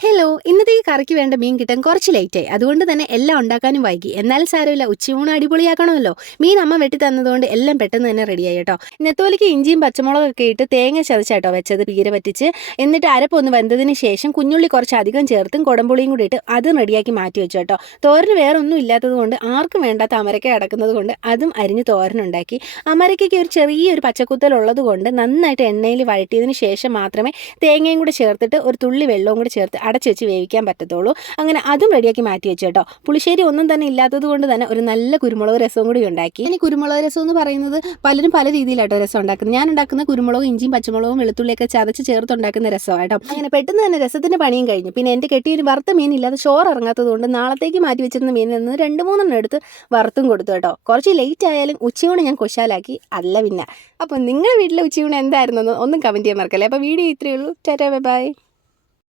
Hello, ഇന്നത്തെ ഈ കറിക്ക് വേണ്ട മീൻ കിട്ടാൻ കുറച്ച് ലേറ്റായി. അതുകൊണ്ട് തന്നെ എല്ലാം ഉണ്ടാക്കാനും വൈകി. എന്നാലും സാരമില്ല, ഉച്ചയൂണ് അടിപൊളിയാക്കണമല്ലോ. മീൻ അമ്മ വെട്ടി തന്നതുകൊണ്ട് എല്ലാം പെട്ടെന്ന് തന്നെ റെഡിയായി കേട്ടോ. നെത്തോലിക്ക് ഇഞ്ചിയും പച്ചമുളകൊക്കെ ഇട്ട് തേങ്ങ ചതച്ചാട്ടോ വെച്ചത്, പീര പറ്റിച്ച്. എന്നിട്ട് അരപ്പൊന്ന് വെന്തതിന് ശേഷം കുഞ്ഞുള്ളി കുറച്ച് അധികം ചേർത്തും കുടംപുളിയും കൂടി ഇട്ട് അതും റെഡിയാക്കി മാറ്റി വെച്ചു കേട്ടോ. തോരന് വേറെ ഒന്നും ഇല്ലാത്തത് കൊണ്ട്, ആർക്കും വേണ്ടാത്ത അമരക്ക കിടക്കുന്നത് കൊണ്ട് അതും അരിഞ്ഞ് തോരനുണ്ടാക്കി. അമരയ്ക്ക് ഒരു ചെറിയൊരു പച്ചക്കുത്തലുള്ളത് കൊണ്ട് നന്നായിട്ട് എണ്ണയിൽ വഴറ്റിയതിന് ശേഷം മാത്രമേ തേങ്ങയും കൂടി ചേർത്തിട്ട് ഒരു തുള്ളി വെള്ളവും കൂടി ചേർത്ത് അടച്ചു വെച്ച് വേവിക്കാൻ പറ്റത്തുള്ളൂ. അങ്ങനെ അതും റെഡിയാക്കി മാറ്റി വെച്ചു കേട്ടോ. പുളിശ്ശേരി ഒന്നും തന്നെ ഇല്ലാത്തത് കൊണ്ട് തന്നെ ഒരു നല്ല കുരുമുളക് രസവും കൂടി ഉണ്ടാക്കി. ഇനി കുരുമുളക് രസം എന്ന് പറയുന്നത് പലരും പല രീതിയിലാട്ടോ രസം ഉണ്ടാക്കുന്നത്. ഞാൻ ഉണ്ടാക്കുന്ന കുരുമുളകും ഇഞ്ചിയും പച്ചമുളകും വെളുത്തുള്ളിയൊക്കെ ചതച്ച് ചേർത്തുണ്ടാക്കുന്ന രസമായിട്ടോ. അങ്ങനെ പെട്ടെന്ന് തന്നെ രസത്തിന്റെ പണിയും കഴിഞ്ഞു. പിന്നെ എൻ്റെ കെട്ടിയൊരു വറുത്ത മീൻ ഇല്ലാതെ ചോറ് ഇറങ്ങാത്തത് കൊണ്ട് നാളത്തേക്ക് മാറ്റി വെച്ചിരുന്ന മീനിൽ നിന്ന് 2-3 എടുത്ത് വറുത്തും കൊടുത്തു കേട്ടോ. കുറച്ച് ലേറ്റ് ആയാലും ഉച്ചയൂണ് ഞാൻ കൊശാലാക്കി. അല്ല പിന്നെ. അപ്പോൾ നിങ്ങളുടെ വീട്ടിലെ ഉച്ചയൂണ് എന്തായിരുന്നു ഒന്നും കമൻറ്റ് ചെയ്യാൻ മറക്കല്ലേ. അപ്പോൾ വീഡിയോ ഇത്രയേ ഉള്ളൂ. Tata, bye bye.